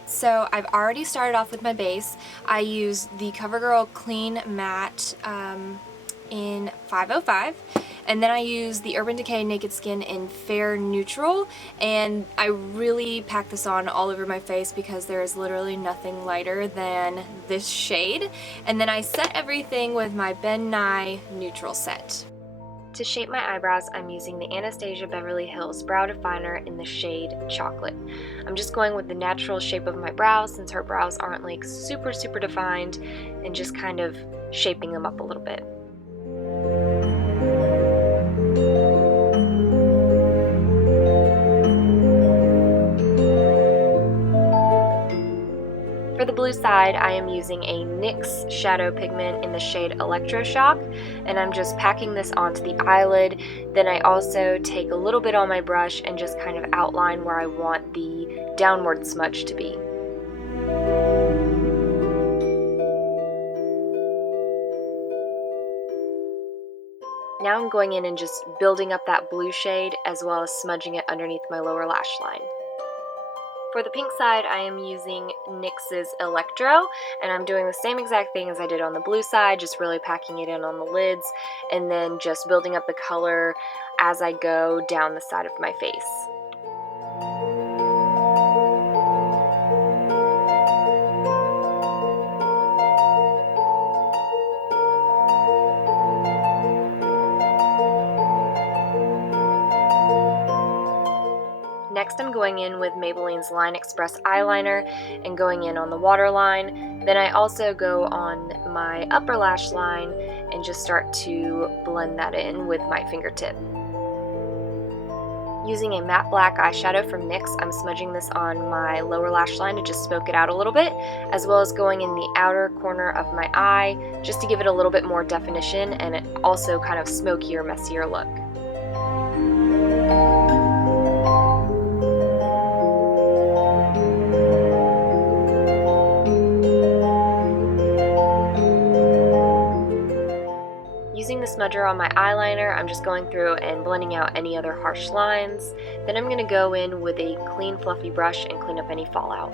Alright, so I've already started off with my base. I used the Covergirl Clean Matte in 505, and then I used the Urban Decay Naked Skin in Fair Neutral, and I really packed this on all over my face because there is literally nothing lighter than this shade. And then I set everything with my Nye Neutral Set. To shape my eyebrows, I'm using the Anastasia Beverly Hills Brow Definer in the shade Chocolate. I'm just going with the natural shape of my brows since her brows aren't like super defined, and just kind of shaping them up a little bit. For the blue side, I am using a NYX shadow pigment in the shade Electroshock, and I'm just packing this onto the eyelid. Then I also take a little bit on my brush and just kind of outline where I want the downward smudge to be. Now I'm going in and just building up that blue shade as well as smudging it underneath my lower lash line. For the pink side, I am using NYX's Electro, and I'm doing the same exact thing as I did on the blue side, just really packing it in on the lids, and then just building up the color as I go down the side of my face. Next, I'm going in with Maybelline's Line Express eyeliner and going in on the waterline. Then I also go on my upper lash line and just start to blend that in with my fingertip. Using a matte black eyeshadow from NYX, I'm smudging this on my lower lash line to just smoke it out a little bit, as well as going in the outer corner of my eye just to give it a little bit more definition and it also kind of smokier, messier look. Using the smudger on my eyeliner, I'm just going through and blending out any other harsh lines. Then I'm going to go in with a clean fluffy brush and clean up any fallout.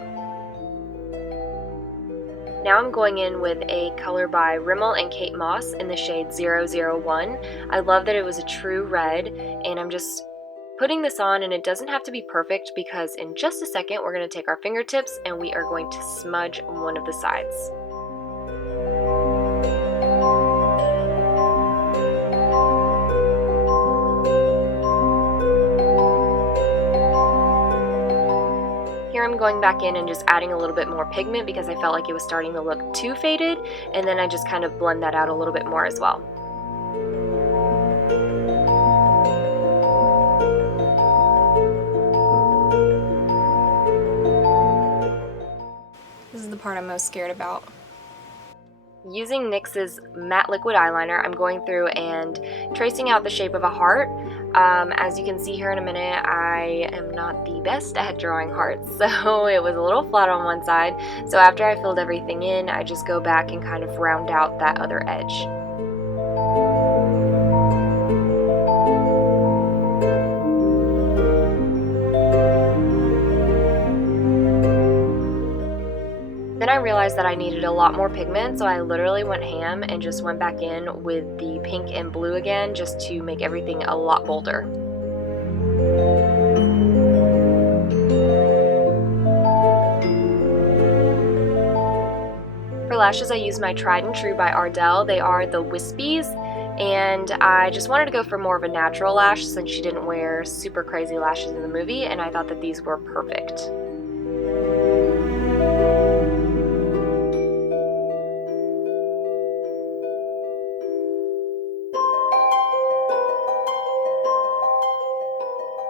Now I'm going in with a color by Rimmel and Kate Moss in the shade 001. I love that it was a true red, and I'm just putting this on, and it doesn't have to be perfect because in just a second we're going to take our fingertips and we are going to smudge one of the sides. Here I'm going back in and just adding a little bit more pigment because I felt like it was starting to look too faded, and then I just kind of blend that out a little bit more as well. This is the part I'm most scared about. Using NYX's matte liquid eyeliner, I'm going through and tracing out the shape of a heart. As you can see here in a minute, I am not the best at drawing hearts, so it was a little flat on one side. So after I filled everything in, I just go back and kind of round out that other edge. Then I realized that I needed a lot more pigment, so I literally went ham and just went back in with the pink and blue again just to make everything a lot bolder. For lashes, I used my Tried and True by Ardell. They are the Wispies, and I just wanted to go for more of a natural lash since she didn't wear super crazy lashes in the movie, and I thought that these were perfect.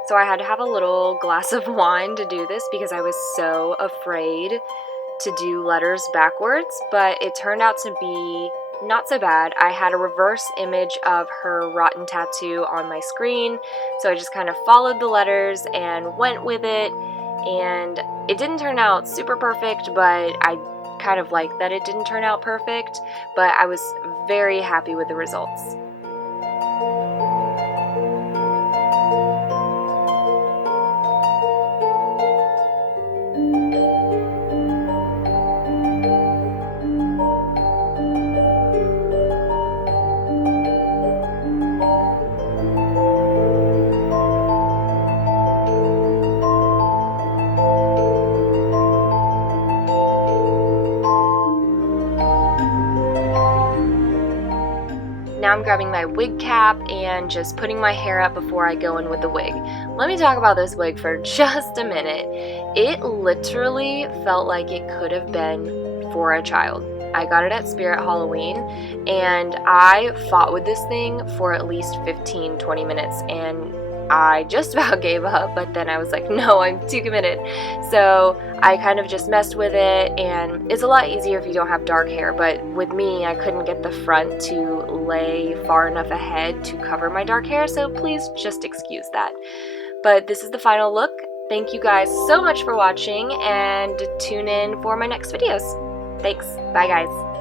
So I had to have a little glass of wine to do this because I was so afraid to do letters backwards, but it turned out to be not so bad. I had a reverse image of her rotten tattoo on my screen, so I just kind of followed the letters and went with it, and it didn't turn out super perfect, but I kind of like that it didn't turn out perfect, but I was very happy with the results. now I'm grabbing my wig cap and just putting my hair up before I go in with the wig. Let me talk about this wig for just a minute. It literally felt like it could have been for a child. I got it at Spirit Halloween, and I fought with this thing for at least 15-20 minutes, and I just about gave up, but then I was like, no, I'm too committed. So I kind of just messed with it, and it's a lot easier if you don't have dark hair, but with me, I couldn't get the front to lay far enough ahead to cover my dark hair, so please just excuse that. But this is the final look. Thank you guys so much for watching, and tune in for my next videos. Thanks. Bye, guys.